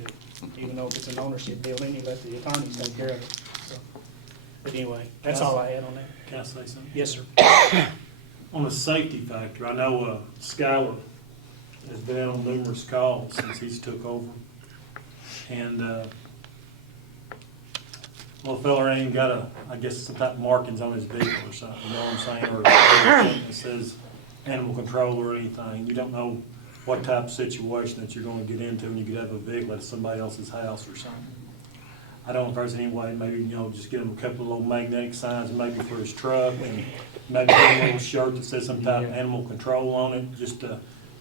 even though if it's an ownership deal, then you let the attorneys take care of it. So, but anyway, that's all I had on that. Can I say something? Yes, sir. On the safety factor, I know Skylar has been on numerous calls since he's took over. And little fella ain't got I guess some type of markings on his vehicle or something, you know what I'm saying? Or something that says animal control or anything. You don't know what type of situation that you're gonna get into when you get out of a vehicle at somebody else's house or something. I don't know if there's any way, maybe, you know, just get him a couple of little magnetic signs maybe for his truck, and maybe get him a little shirt that says some type of animal control on it, just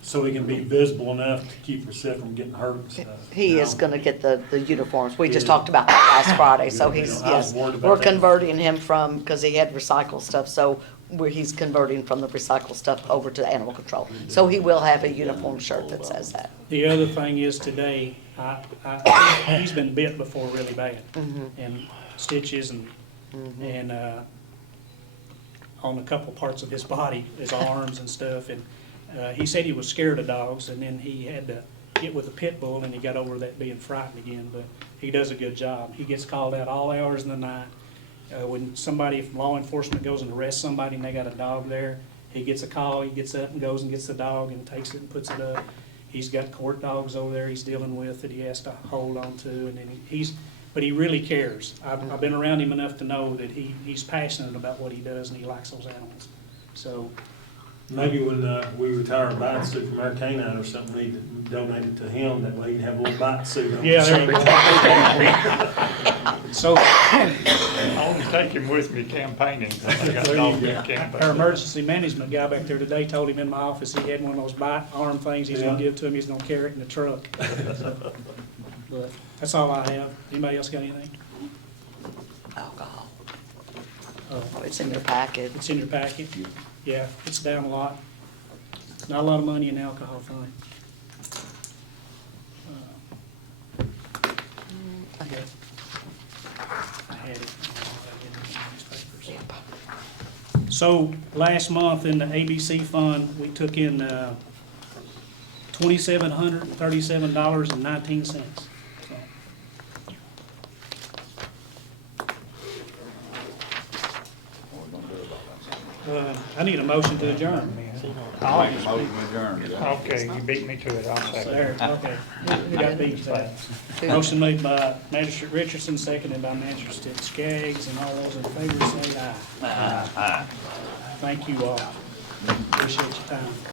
so he can be visible enough to keep himself from getting hurt and stuff. He is gonna get the uniforms. We just Yeah. talked about that last Friday, so Yeah, he's, I was yes. worried about We're that. converting him from, because he had recycled stuff, so he's converting from the recycled stuff over to animal control. So he will have a uniform shirt that says that. The other thing is today, he's been bit before really bad, and stitches and on a couple parts of his body, his arms and stuff. And he said he was scared of dogs, and then he had to get with a pit bull, and he got over that being frightened again. But he does a good job. He gets called out all hours of the night. When somebody from law enforcement goes and arrests somebody and they got a dog there, he gets a call, he gets up and goes and gets the dog and takes it and puts it up. He's got court dogs over there he's dealing with that he has to hold on to, and then but he really cares. I've been around him enough to know that he's passionate about what he does and he likes those animals. So Maybe when we retire a bite suit from our canine or something, we need to donate it to him, that way he'd have a little bite suit on. yeah, there you go. So I always take him with me campaigning. I got There you dogs go. in campaign. our emergency management guy back there today told him in my office he had one of those bite arm things he's gonna Yeah. give to him. He's gonna carry it in the truck. So, but that's all I have. Anybody else got anything? Alcohol. Oh, It's in your packet. it's in your packet? Yeah, it's down a lot. Not a lot of money in the alcohol fund. Okay. I had it. So last month in the ABC fund, we took in $2,737.19. I need a motion to adjourn. I'll make a motion to adjourn. Okay, you beat me to it, I'll second. There, okay. We got beat to that. Motion made by Magistrate Richardson, seconded by Magistrate Skaggs, and all those in favor say aye. Thank you all. Appreciate your time.